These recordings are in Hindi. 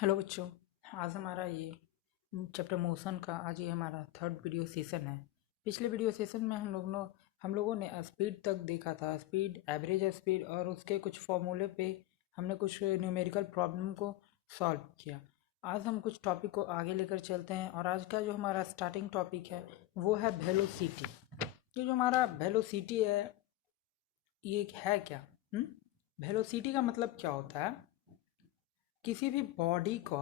हेलो बच्चों। आज हमारा ये चैप्टर मोशन का आज ये हमारा थर्ड वीडियो सेशन है। पिछले वीडियो सेशन में हम लोगों ने स्पीड तक देखा था, स्पीड, एवरेज स्पीड और उसके कुछ फॉर्मूले पे हमने कुछ न्यूमेरिकल प्रॉब्लम को सॉल्व किया। आज हम कुछ टॉपिक को आगे लेकर चलते हैं और आज का जो हमारा स्टार्टिंग टॉपिक है वो है वेलोसिटी। ये जो हमारा वेलोसिटी है ये है क्या? वेलोसिटी का मतलब क्या होता है? किसी भी बॉडी का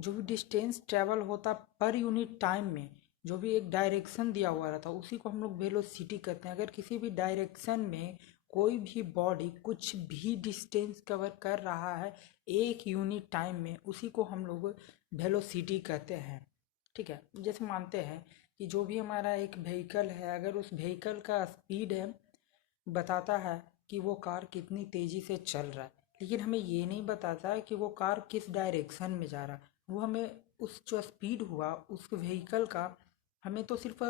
जो भी डिस्टेंस ट्रेवल होता पर यूनिट टाइम में, जो भी एक डायरेक्शन दिया हुआ रहता उसी को हम लोग वेलोसिटी कहते हैं। अगर किसी भी डायरेक्शन में कोई भी बॉडी कुछ भी डिस्टेंस कवर कर रहा है एक यूनिट टाइम में, उसी को हम लोग वेलोसिटी कहते हैं। ठीक है, जैसे मानते हैं कि जो भी हमारा एक व्हीकल है, अगर उस व्हीकल का स्पीड है बताता है कि वो कार कितनी तेज़ी से चल रहा है, लेकिन हमें ये नहीं बताता है कि वो कार किस डायरेक्शन में जा रहा है। वो हमें उस जो स्पीड हुआ उस व्हीकल का हमें तो सिर्फ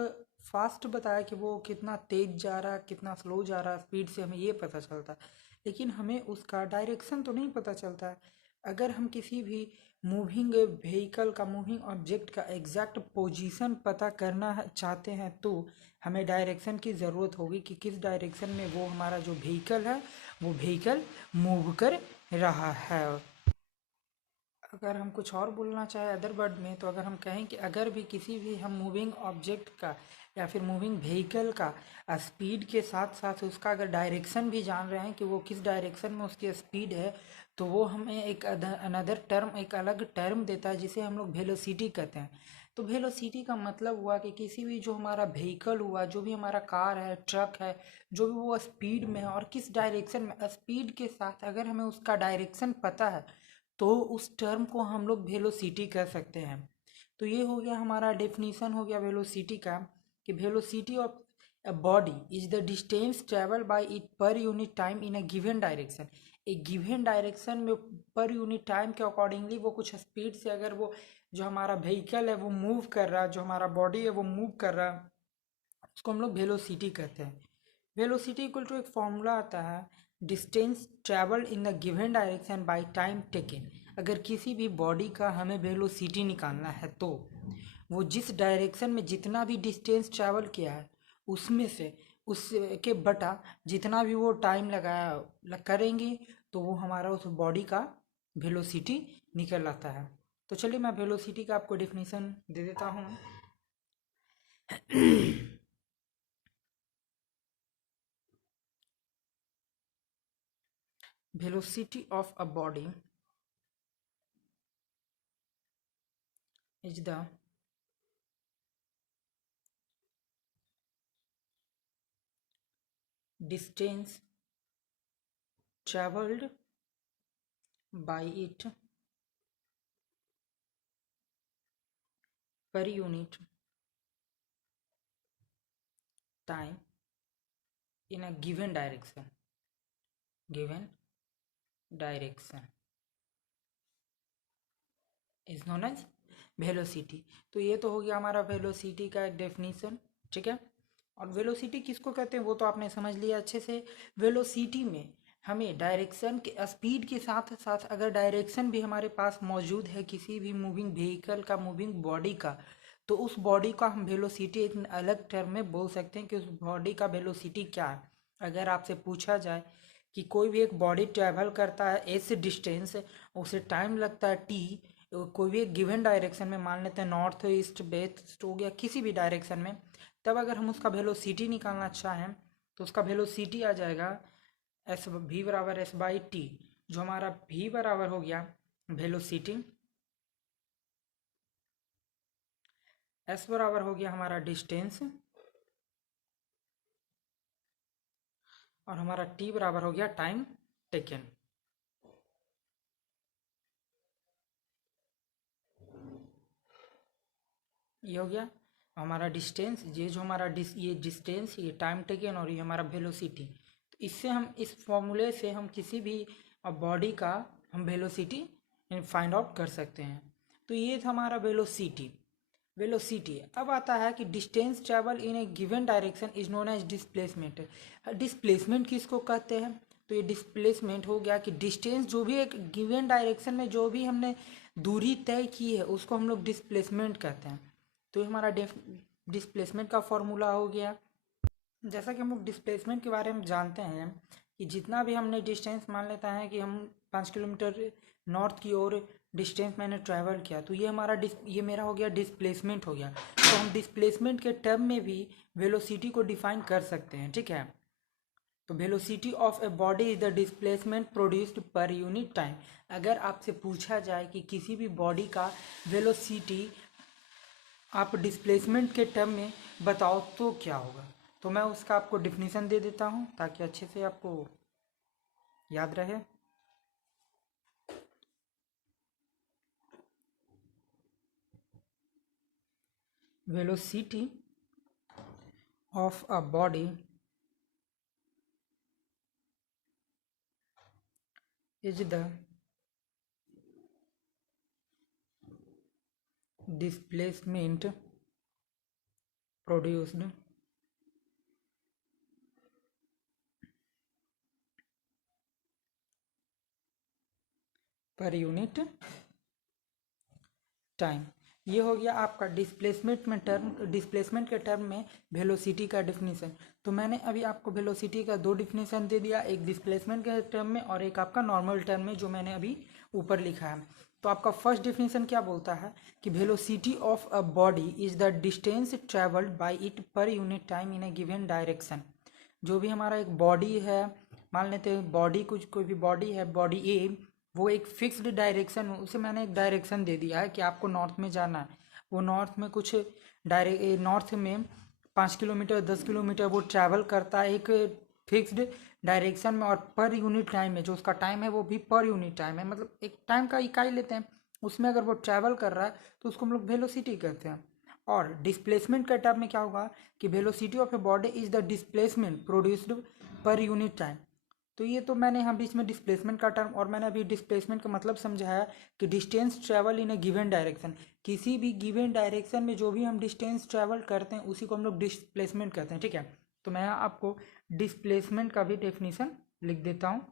फास्ट बताया कि वो कितना तेज जा रहा है कितना स्लो जा रहा है, स्पीड से हमें ये पता चलता है, लेकिन हमें उसका डायरेक्शन तो नहीं पता चलता है। अगर हम किसी भी मूविंग व्हीकल का, मूविंग ऑब्जेक्ट का एग्जैक्ट पोजीशन पता करना चाहते हैं तो हमें डायरेक्शन की ज़रूरत होगी कि किस डायरेक्शन में वो हमारा जो व्हीकल है वो व्हीकल मूव कर रहा है। अगर हम कुछ और बोलना चाहें अदर वर्ड में, तो अगर हम कहें कि अगर भी किसी भी हम मूविंग ऑब्जेक्ट का या फिर मूविंग व्हीकल का स्पीड के साथ साथ उसका अगर डायरेक्शन भी जान रहे हैं कि वो किस डायरेक्शन में उसकी स्पीड है, तो वो हमें एक अनदर टर्म, एक अलग टर्म देता है जिसे हम लोग वेलोसिटी कहते हैं। तो वेलोसिटी का मतलब हुआ कि किसी भी जो हमारा व्हीकल हुआ, जो भी हमारा कार है, ट्रक है, जो भी वो स्पीड में है और किस डायरेक्शन में, स्पीड के साथ अगर हमें उसका डायरेक्शन पता है तो उस टर्म को हम लोग वेलोसिटी कह सकते हैं। तो ये हो गया हमारा डेफिनेशन हो गया वेलोसिटी का, कि velocity of a body is the distance travel by it per unit time in a given direction. एक गिवन डायरेक्शन में पर यूनिट टाइम के अकॉर्डिंगली वो कुछ स्पीड से अगर वो जो हमारा व्हीकल है वो मूव कर रहा है, जो हमारा बॉडी है वो मूव कर रहा है, उसको हम लोग वेलोसिटी कहते हैं। वेलोसिटी इक्वल टू एक फॉर्मूला आता है, distance travel in the given direction by time taken. अगर किसी भी बॉडी का हमें वेलोसिटी निकालना है तो वो जिस डायरेक्शन में जितना भी डिस्टेंस ट्रैवल किया है उसमें से उसके बटा जितना भी वो टाइम लगाया करेंगे तो वो हमारा उस बॉडी का वेलोसिटी निकल आता है। तो चलिए मैं वेलोसिटी का आपको डेफिनेशन दे देता हूँ। velocity of a body is the distance traveled by it per unit time in a given direction is known as velocity. तो ये तो हो गया हमारा वेलोसिटी का एक डेफिनेशन। ठीक है, और वेलोसिटी किसको कहते हैं वो तो आपने समझ लिया अच्छे से। वेलोसिटी में हमें डायरेक्शन के स्पीड के साथ साथ अगर डायरेक्शन भी हमारे पास मौजूद है किसी भी मूविंग व्हीकल का, मूविंग बॉडी का, तो उस बॉडी का हम वेलोसिटी एक अलग टर्म में बोल सकते हैं कि उस बॉडी का वेलोसिटी क्या है। अगर आपसे पूछा जाए कि कोई भी एक बॉडी ट्रैवल करता है एस डिस्टेंस, उसे टाइम लगता है टी, कोई भी एक गिवन डायरेक्शन में, मान लेते हैं नॉर्थ ईस्ट वेस्ट हो गया, किसी भी डायरेक्शन में, तब अगर हम उसका वेलोसिटी निकालना चाहें तो उसका वेलोसिटी आ जाएगा एस भी बराबर एस बाई टी। जो हमारा भी बराबर हो गया वेलोसिटी, एस बराबर हो गया हमारा डिस्टेंस, और हमारा टी बराबर हो गया टाइम टेकन। ये हो गया हमारा डिस्टेंस, ये जो हमारा ये डिस्टेंस, ये टाइम टेकन और ये हमारा वेलोसिटी। तो इससे हम इस फॉर्मूले से हम किसी भी बॉडी का हम वेलोसिटी फाइंड आउट कर सकते हैं। तो ये था हमारा वेलोसिटी। अब आता है कि distance travel in a given direction is known as displacement. Displacement किसको कहते हैं? तो ये डिस्प्लेसमेंट हो गया कि डिस्टेंस जो भी एक गिवन डायरेक्शन में जो भी हमने दूरी तय की है उसको हम लोग डिस्प्लेसमेंट कहते हैं। तो ये हमारा डिस्प्लेसमेंट का फॉर्मूला हो गया। जैसा कि हम लोग डिस्प्लेसमेंट के बारे में जानते हैं कि जितना भी हमने डिस्टेंस मान लेता है कि हम 5 किलोमीटर नॉर्थ की ओर डिस्टेंस मैंने ट्रैवल किया, तो ये हमारा ये मेरा हो गया डिस्प्लेसमेंट हो गया। तो हम डिस्प्लेसमेंट के टर्म में भी वेलोसिटी को डिफाइन कर सकते हैं, ठीक है। तो velocity of a body is the displacement produced per unit time. अगर आपसे पूछा जाए कि किसी भी बॉडी का वेलोसिटी आप डिस्प्लेसमेंट के टर्म में बताओ तो क्या होगा, तो मैं उसका आपको डिफिनीसन दे देता हूँ ताकि अच्छे से आपको याद रहे। Velocity of a body is the displacement produced per unit time. ये हो गया आपका डिस्प्लेसमेंट के टर्म में वेलोसिटी का डिफिनीसन। तो मैंने अभी आपको वेलोसिटी का दो डिफिनीसन दे दिया, एक डिस्प्लेसमेंट के टर्म में और एक आपका नॉर्मल टर्म में, जो मैंने अभी ऊपर लिखा है। तो आपका फर्स्ट डिफिनीसन क्या बोलता है कि velocity of a body is the distance travelled by it per unit time in a given direction. जो भी हमारा एक बॉडी है, मान लेते हैं बॉडी, कुछ कोई भी बॉडी है, बॉडी ए, वो एक फिक्स्ड डायरेक्शन, उसे मैंने एक डायरेक्शन दे दिया है कि आपको नॉर्थ में जाना है। वो नॉर्थ में कुछ नॉर्थ में 5 किलोमीटर 10 किलोमीटर वो ट्रैवल करता है एक फिक्स्ड डायरेक्शन में, और पर यूनिट टाइम है, जो उसका टाइम है वो भी पर यूनिट टाइम है, मतलब एक टाइम का इकाई लेते हैं उसमें अगर वो ट्रैवल कर रहा है तो उसको हम लोग वेलोसिटी कहते हैं। और डिस्प्लेसमेंट के टर्म में क्या होगा कि velocity of a body is the displacement produced per unit time. तो ये तो मैंने यहाँ बीच में डिस्प्लेसमेंट का टर्म, और मैंने अभी डिस्प्लेसमेंट का मतलब समझाया कि distance travel in a given direction. किसी भी गिवन डायरेक्शन में जो भी हम डिस्टेंस ट्रेवल करते हैं उसी को हम लोग डिस्प्लेसमेंट कहते हैं, ठीक है। तो मैं यहाँ आपको डिस्प्लेसमेंट का भी डेफिनेशन लिख देता हूँ।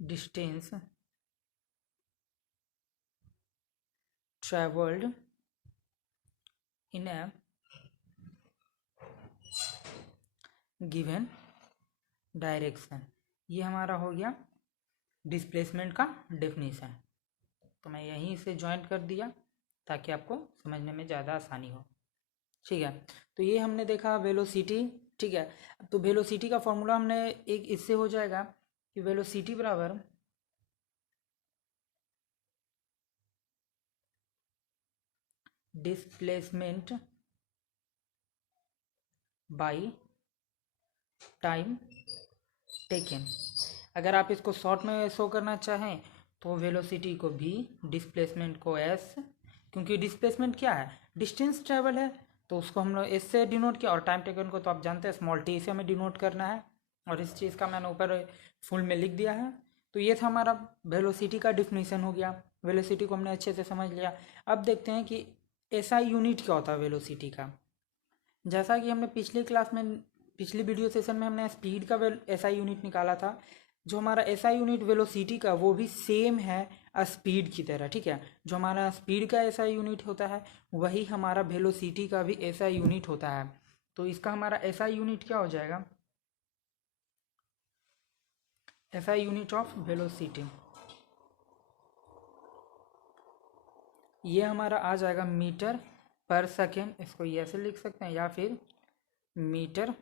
Distance travelled in a given direction, ये हमारा हो गया डिस्प्लेसमेंट का डेफिनेशन। तो मैं यहीं से ज्वाइन कर दिया ताकि आपको समझने में ज़्यादा आसानी हो, ठीक है। तो ये हमने देखा वेलोसिटी, ठीक है। तो वेलोसिटी का फॉर्मूला हमने एक इससे हो जाएगा कि वेलोसिटी बराबर डिस्प्लेसमेंट बाय टाइम टेकन। अगर आप इसको शॉर्ट में शो करना चाहें तो वेलोसिटी को भी, डिस्प्लेसमेंट को एस, क्योंकि डिस्प्लेसमेंट क्या है, डिस्टेंस ट्रेवल है, तो उसको हम लोग एस से डिनोट किया, और टाइम टेकन को तो आप जानते हैं स्मॉल टी से हमें डिनोट करना है, और इस चीज़ का मैंने ऊपर फुल में लिख दिया है। तो ये था हमारा वेलोसिटी का डिफिनीसन हो गया। वेलोसिटी को हमने अच्छे से समझ लिया। अब देखते हैं कि एसआई यूनिट क्या होता है वेलोसिटी का। जैसा कि हमने पिछली क्लास में, पिछली वीडियो सेशन में हमने स्पीड का एसआई यूनिट निकाला था, जो हमारा एसआई यूनिट वेलोसिटी का वो भी सेम है स्पीड की तरह, ठीक है। जो हमारा स्पीड का एसआई यूनिट होता है वही हमारा वेलोसिटी का भी एसआई यूनिट होता है। तो इसका हमारा एसआई यूनिट क्या हो जाएगा, एसआई यूनिट ऑफ वेलोसिटी, ये हमारा आ जाएगा मीटर पर सेकेंड। इसको ये ऐसे लिख सकते हैं, या फिर मीटर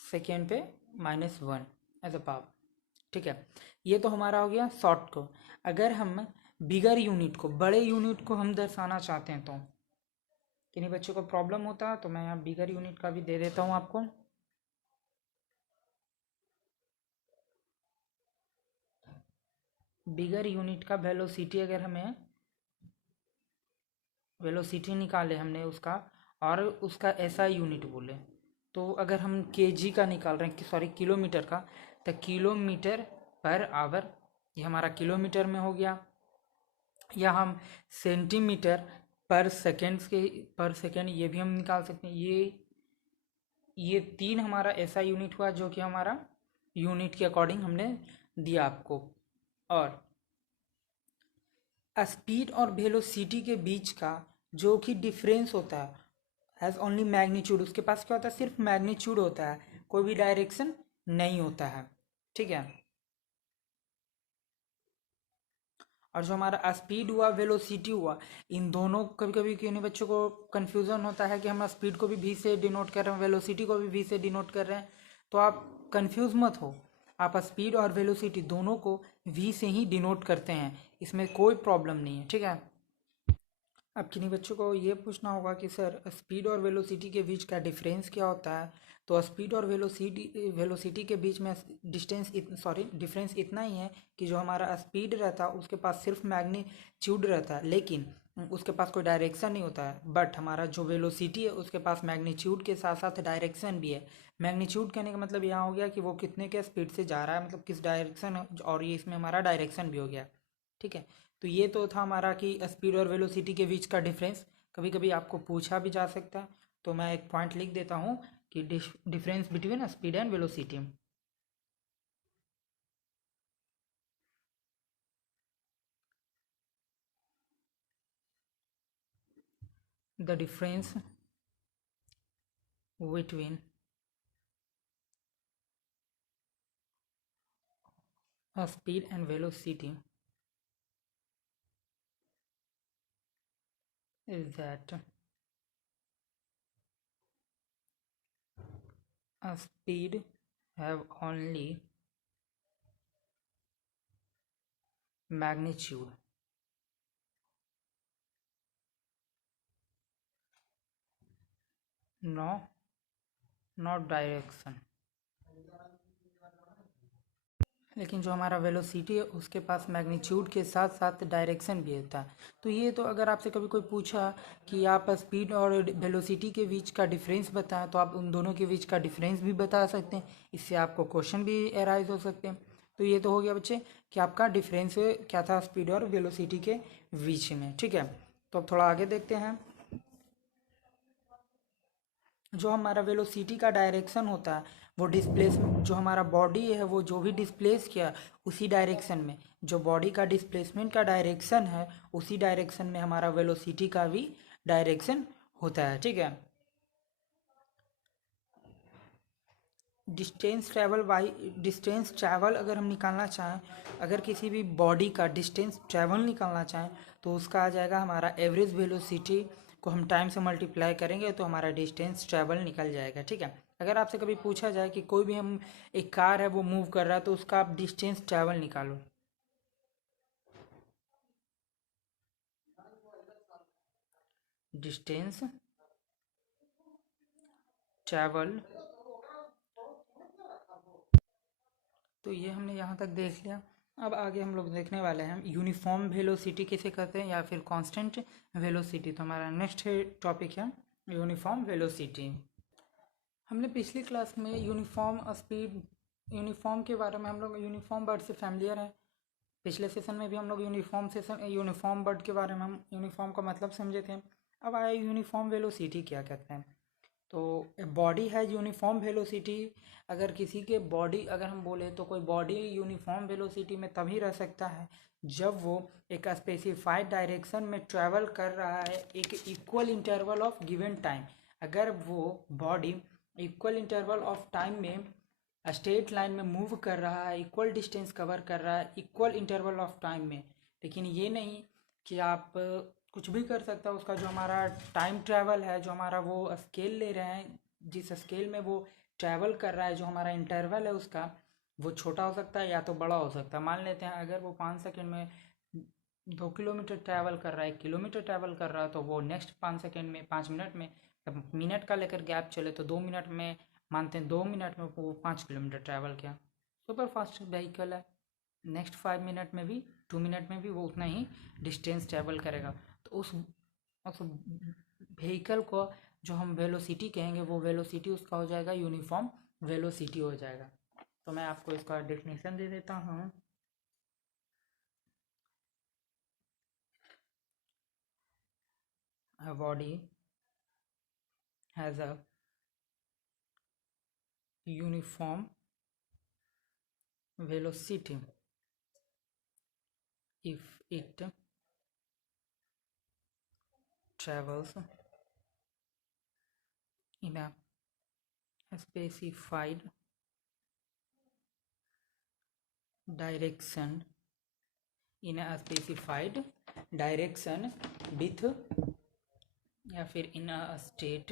सेकेंड पे -1 एज अ पावर, ठीक है। ये तो हमारा हो गया शॉर्ट को। अगर हम बिगर यूनिट को, बड़े यूनिट को हम दर्शाना चाहते हैं, तो किन्हीं बच्चों को प्रॉब्लम होता है तो मैं यहाँ बिगर यूनिट का भी दे देता हूँ आपको। बिगर यूनिट का वेलोसिटी, अगर हमें वेलोसिटी निकाले हमने उसका, और उसका एसआई यूनिट बोले, तो अगर हम केजी का निकाल रहे हैं, सॉरी किलोमीटर का, तो किलोमीटर पर आवर, ये हमारा किलोमीटर में हो गया। या हम सेंटीमीटर पर सेकेंड ये भी हम निकाल सकते हैं। ये 3 हमारा ऐसा यूनिट हुआ जो कि हमारा यूनिट के अकॉर्डिंग हमने दिया आपको। और स्पीड और वेलोसिटी के बीच का जो कि डिफरेंस होता है हैज़ ओनली मैग्नीट्यूड, उसके पास क्या होता है, सिर्फ मैग्नीट्यूड होता है, कोई भी डायरेक्शन नहीं होता है, ठीक है। और जो हमारा स्पीड हुआ वेलोसिटी हुआ, इन दोनों, कभी कभी किन्हीं बच्चों को कन्फ्यूज़न होता है कि हम स्पीड को भी वी से डिनोट कर रहे हैं, वेलोसिटी को भी वी से डिनोट कर रहे हैं, तो आप कंफ्यूज मत हो। आप स्पीड और वेलोसिटी दोनों को वी से ही डिनोट करते हैं, इसमें कोई प्रॉब्लम नहीं है, ठीक है। अब किन्हीं बच्चों को ये पूछना होगा कि सर स्पीड और वेलोसिटी के बीच का डिफरेंस क्या होता है। तो स्पीड और वेलोसिटी के बीच में डिफरेंस इतना ही है कि जो हमारा स्पीड रहता है उसके पास सिर्फ मैग्नीट्यूड रहता है, लेकिन उसके पास कोई डायरेक्शन नहीं होता है। बट हमारा जो वेलोसिटी है उसके पास मैग्नीट्यूड के साथ साथ डायरेक्शन भी है। मैग्नीट्यूड कहने का मतलब यहाँ हो गया कि वो कितने के स्पीड से जा रहा है, मतलब किस डायरेक्शन, और ये इसमें हमारा डायरेक्शन भी हो गया, ठीक है। तो ये तो था हमारा कि स्पीड और वेलोसिटी के बीच का डिफरेंस, कभी कभी आपको पूछा भी जा सकता है। तो मैं एक पॉइंट लिख देता हूँ कि difference between speed and velocity. The difference between speed and velocity is that a speed have only magnitude, no, not direction। लेकिन जो हमारा वेलोसिटी है उसके पास मैग्नीट्यूड के साथ साथ डायरेक्शन भी होता है। तो ये तो अगर आपसे कभी कोई पूछा कि आप स्पीड और वेलोसिटी के बीच का डिफरेंस बताएं, तो आप उन दोनों के बीच का डिफरेंस भी बता सकते हैं, इससे आपको क्वेश्चन भी एराइज हो सकते हैं। तो ये तो हो गया बच्चे कि आपका डिफरेंस क्या था स्पीड और वेलोसिटी के बीच में, ठीक है। तो अब थोड़ा आगे देखते हैं। जो हमारा वेलोसिटी का डायरेक्शन होता है वो डिस्प्लेस, जो हमारा बॉडी है वो जो भी डिस्प्लेस किया उसी डायरेक्शन में, जो बॉडी का डिस्प्लेसमेंट का डायरेक्शन है उसी डायरेक्शन में हमारा वेलोसिटी का भी डायरेक्शन होता है, ठीक है। डिस्टेंस ट्रैवल अगर हम निकालना चाहें, अगर किसी भी बॉडी का डिस्टेंस ट्रैवल निकालना चाहें तो उसका आ जाएगा हमारा एवरेज वेलोसिटी को हम टाइम से मल्टीप्लाई करेंगे तो हमारा डिस्टेंस ट्रैवल निकल जाएगा, ठीक है। अगर आपसे कभी पूछा जाए कि कोई भी हम एक कार है वो मूव कर रहा है तो उसका आप डिस्टेंस ट्रैवल निकालो। डिस्टेंस ट्रैवल, तो ये हमने यहाँ तक देख लिया। अब आगे हम लोग देखने वाले हैं यूनिफॉर्म वेलोसिटी किसे कहते हैं या फिर कांस्टेंट वेलोसिटी। तो हमारा नेक्स्ट टॉपिक है यूनिफॉर्म वेलोसिटी। हमने पिछली क्लास में यूनिफॉर्म स्पीड, यूनिफॉर्म के बारे में हम लोग यूनिफॉर्म वर्ड से फैमिलियर हैं। पिछले सेशन में भी हम लोग यूनिफॉर्म वर्ड के बारे में हम यूनिफॉर्म का मतलब समझे थे। अब आया यूनिफॉर्म वेलोसिटी क्या कहते हैं। तो बॉडी है यूनिफॉर्म वेलोसिटी। अगर किसी के बॉडी, अगर हम बोले तो कोई बॉडी यूनिफॉर्म वेलोसिटी में तभी रह सकता है जब वो एक स्पेसिफाइड डायरेक्शन में ट्रैवल कर रहा है एक equal interval of given time. अगर वो body equal interval of time में स्ट्रेट लाइन में मूव कर रहा है, इक्वल डिस्टेंस कवर कर रहा है इक्वल इंटरवल ऑफ टाइम में, लेकिन ये नहीं कि आप कुछ भी कर सकता है। उसका जो हमारा टाइम ट्रैवल है, जो हमारा वो स्केल ले रहे हैं, जिस स्केल में वो ट्रैवल कर रहा है, जो हमारा इंटरवल है उसका, वो छोटा हो सकता है या तो बड़ा हो सकता है। मान लेते हैं अगर वो 5 सेकेंड में 2 किलोमीटर ट्रैवल कर रहा है, 1 किलोमीटर ट्रैवल कर रहा है, तो वो नेक्स्ट 5 सेकेंड में, 5 मिनट में, जब मिनट का लेकर गैप चले तो 2 मिनट में, मानते हैं 2 मिनट में वो 5 किलोमीटर ट्रैवल किया, सुपर फास्ट व्हीकल है। नेक्स्ट 5 मिनट में भी, 2 मिनट में भी वो उतना ही डिस्टेंस ट्रैवल करेगा। तो उस व्हीकल को जो हम वेलोसिटी कहेंगे वो वेलोसिटी उसका हो जाएगा यूनिफॉर्म वेलोसिटी हो जाएगा। तो मैं आपको इसका डेफिनेशन दे देता हूँ। a body has a uniform velocity if it travels in a specified direction with या फिर in a straight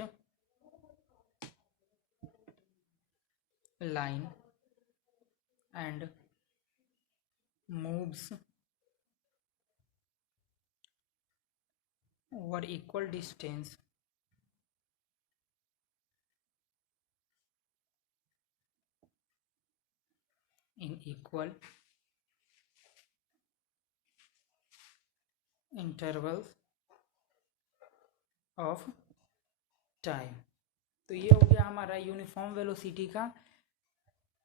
line and moves over equal distance in equal intervals of time. तो ये हो गया हमारा यूनिफॉर्म वेलोसिटी का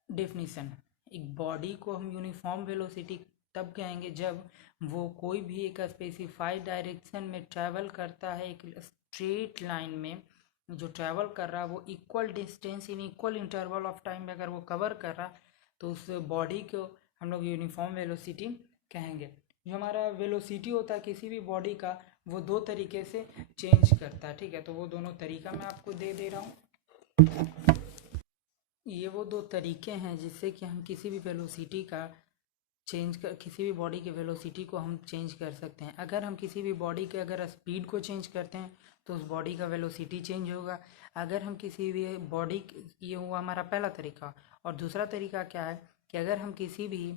डेफिनेशन। एक बॉडी को हम यूनिफॉर्म वेलोसिटी तब कहेंगे जब वो कोई भी एक स्पेसिफाइड डायरेक्शन में ट्रैवल करता है, एक स्ट्रेट लाइन में जो ट्रैवल कर रहा है वो equal distance in equal interval of time में अगर वो कवर कर रहा तो उस बॉडी को हम लोग यूनिफॉर्म वेलोसिटी कहेंगे। जो हमारा वेलोसिटी होता है किसी भी बॉडी का वो दो तरीके से चेंज करता है, ठीक है। तो वो दोनों तरीका मैं आपको दे रहा हूँ। ये वो दो तरीके हैं जिससे कि हम किसी भी वेलोसिटी का किसी भी बॉडी के वेलोसिटी को हम चेंज कर सकते हैं। अगर हम किसी भी बॉडी के अगर स्पीड को चेंज करते हैं तो उस बॉडी का वेलोसिटी चेंज होगा। अगर हम किसी भी बॉडी, ये हुआ हमारा पहला तरीका। और दूसरा तरीका क्या है कि अगर हम किसी भी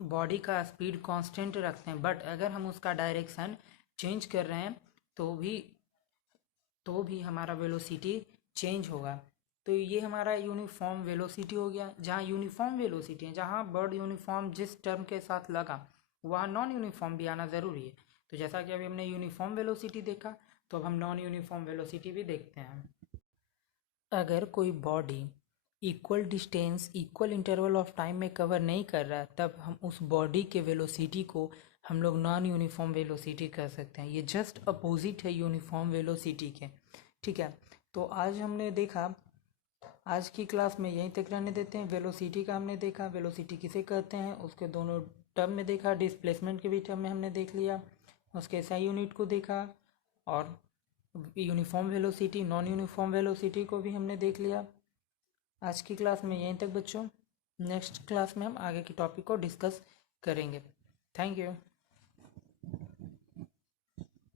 बॉडी का स्पीड कांस्टेंट रखते हैं बट अगर हम उसका डायरेक्शन चेंज कर रहे हैं तो भी हमारा वेलोसिटी चेंज होगा। तो ये हमारा यूनिफॉर्म वेलोसिटी हो गया। जहाँ यूनिफॉर्म वेलोसिटी है, जहाँ वर्ड यूनिफॉर्म जिस टर्म के साथ लगा वहाँ नॉन यूनिफॉर्म भी आना ज़रूरी है। तो जैसा कि अभी हमने यूनिफॉर्म वेलोसिटी देखा तो अब हम नॉन यूनिफॉर्म वेलोसिटी भी देखते हैं। अगर कोई body equal distance equal interval of time में कवर नहीं कर रहा है तब हम उस बॉडी के वेलोसिटी को हम लोग नॉन यूनिफॉर्म वेलोसिटी कर सकते हैं। ये जस्ट अपोजिट है यूनिफॉर्म वेलोसिटी के, ठीक है। तो आज हमने देखा, आज की क्लास में यहीं तक रहने देते हैं। वेलोसिटी का हमने देखा, वेलोसिटी किसे कहते हैं उसके दोनों टर्म में देखा, डिस्प्लेसमेंट के भी टर्म में हमने देख लिया, उसके SI यूनिट को देखा और uniform velocity non uniform velocity को भी हमने देख लिया। आज की क्लास में यहीं तक बच्चों। नेक्स्ट क्लास में हम आगे की टॉपिक को डिस्कस करेंगे। Thank you.